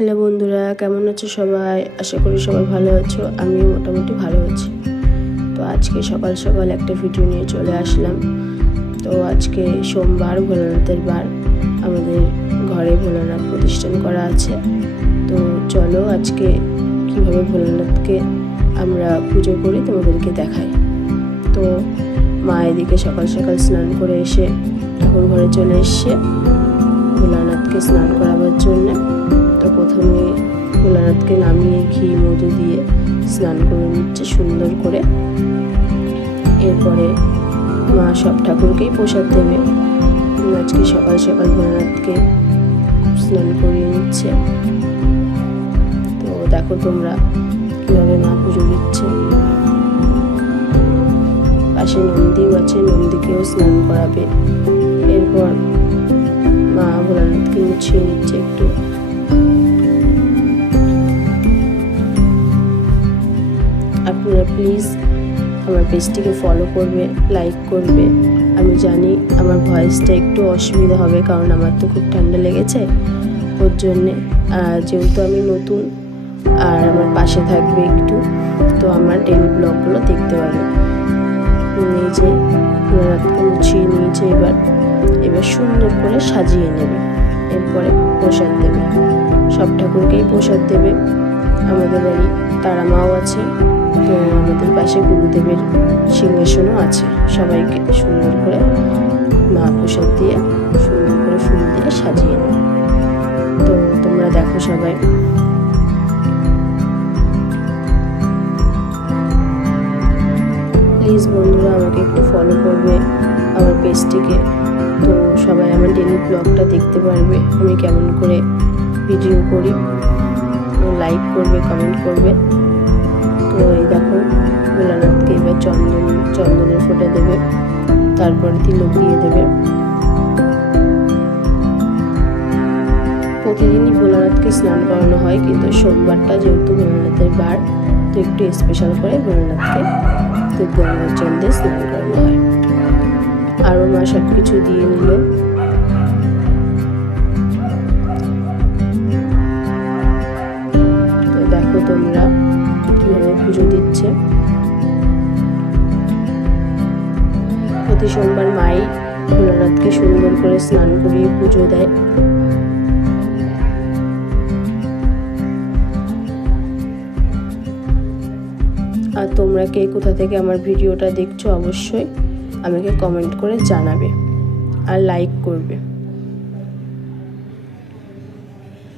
Hello বন্ধুরা, কেমন আছো সবাই? আশা করি সবাই ভালো আছো। আমিও মোটামুটি ভালো আছি। তো আজকে সকাল সকাল একটা ভিডিও নিয়ে চলে আসলাম। তো আজকে সোমবার, ভোলানাথের বার। আমাদের ঘরে ভোলানাথ প্রতিষ্ঠান করা আছে। তো চলো আজকে কিভাবে ভোলানাথকে আমরা পুজো করি তোমাদেরকে দেখাই। তো মা এদিকে সকাল সকাল স্নান করে এসে ঠাকুর ঘরে চলে এসছে ভোলানাথকে স্নান করাবার জন্যে। তো প্রথমে ভোলানাথকে নামিয়ে ঘি মধু দিয়ে স্নান করে নিচ্ছে সুন্দর করে। এরপরে মা সব ঠাকুরকেই প্রসাদ দেবে। আজকে সকাল সকাল ভোলানাথকে স্নান করিয়ে নিচ্ছে। তো দেখো তোমরা কীভাবে মা পুজো দিচ্ছে। পাশে নন্দীও আছে, নন্দীকেও স্নান করাবে। এরপর মা ভোলানাথকে মুছিয়ে নিচ্ছে একটু। আপনারা প্লিজ আমার পেজটিকে ফলো করবে, লাইক করবে। আমি জানি আমার ভয়েসটা একটু অসুবিধা হবে, কারণ আমার তো খুব ঠান্ডা লেগেছে। ওর জন্যে যেহেতু আমি নতুন, আর আমার পাশে থাকবে একটু, তো আমার ডেলি ব্লগগুলো দেখতে পাবে। নিজে ভোলানাথকে মুছিয়ে নিয়েছে। এবার সুন্দর করে সাজিয়ে নেবে। এরপরে প্রসাদ দেবে, সব ঠাকুরকেই প্রসাদ দেবে। আমাদের বাড়ি তারা মাও আছে, তো আমাদের পাশে গুরুদেবের সিংহাসনও আছে। সবাইকে সুন্দর করে মা প্রসাদ দিয়ে সুন্দর করে ফুল দিয়ে সাজিয়ে নেবে। তো তোমরা দেখো সবাই। প্লিজ বন্ধুরা আমাকে একটু ফলো করবে আমার পেজটিকে। তো সবাই আমার ডেলি ব্লগটা দেখতে পারবে, আমি কেমন করে ভিডিও করি। লাইক করবে, কমেন্ট করবে। তো এই দেখো ভোলানাথকে এবার চন্দনের ফোঁটা দেবে, তারপর তিলক দিয়ে দেবে। প্রতিদিনই ভোলানাথকে স্নান করানো হয়, কিন্তু সোমবারটা যেহেতু ভোলানাথের বার, তো একটু স্পেশাল করে ভোলানাথকে গঙ্গার জল দিয়ে স্নান করানো হয়। আরও মা সব কিছু দিয়ে নিল। তো দেখো তোমরা কিভাবে পুজো দিচ্ছে। প্রতি সোমবার মাই ভোলানাথকে সুন্দর করে স্নান করিয়ে পুজো দেয়। আর তোমরা কে কোথা থেকে আমার ভিডিওটা দেখছো অবশ্যই আমাকে কমেন্ট করে জানাবে আর লাইক করবে।